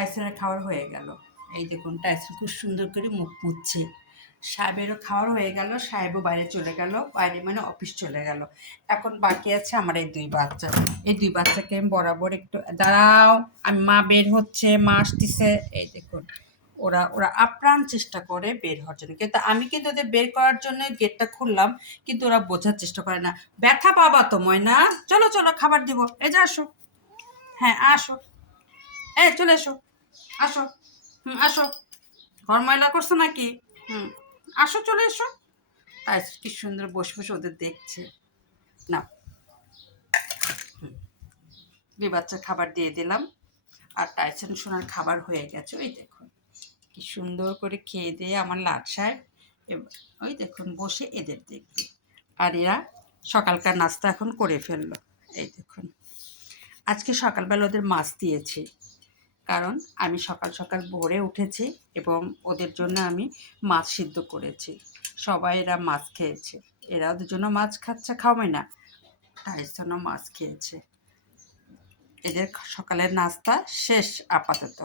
টাইসনের খাবার হয়ে গেল। এই দেখুন টাইসন খুব সুন্দর করে মুখ মুছছে। সাহেবেরও খাওয়ার হয়ে গেল, সাহেবও বাইরে চলে গেল, বাইরে মানে অফিস চলে গেল। এখন বাকি আছে আমার এই দুই বাচ্চা। এই দুই বাচ্চাকে আমি বরাবর একটু দাঁড়াও, আমি মা বের হচ্ছে, মা আসতেছে। এই দেখুন ওরা ওরা আপ্রাণ চেষ্টা করে বের হওয়ার জন্য, কিন্তু আমি কিন্তু ওদের বের করার জন্য গেটটা খুললাম, কিন্তু ওরা বোঝার চেষ্টা করে না। ব্যথা পাবা তো ময়না, চলো চলো খাবার দিব, এই যে আসো, হ্যাঁ আসো, এই চলে এসো, আসো, আসো, ঘর ময়লা করছো নাকি? হুম, আসো চলে এসো। তাই কি সুন্দর বসে বসে ওদের দেখছে না। দুই বাচ্চা খাবার দিয়ে দিলাম, আর টাইসন সোনার খাবার হয়ে গেছে। ওই দেখুন কি সুন্দর করে খেয়ে দিয়ে আমার লাটসায় ওই দেখুন বসে এদের দেখবে। আর এরা সকালকার নাস্তা এখন করে ফেললো। এই দেখুন আজকে সকালবেলা ওদের মাছ দিয়েছি, কারণ আমি সকাল সকাল ভোরে উঠেছি এবং ওদের জন্য আমি মাছ সিদ্ধ করেছি। সবাই এরা মাছ খেয়েছে, এরা ওদের জন্য মাছ খাচ্ছে, খাওয়াই না, তাই জন্য মাছ খেয়েছে। এদের সকালের নাস্তা শেষ আপাতত।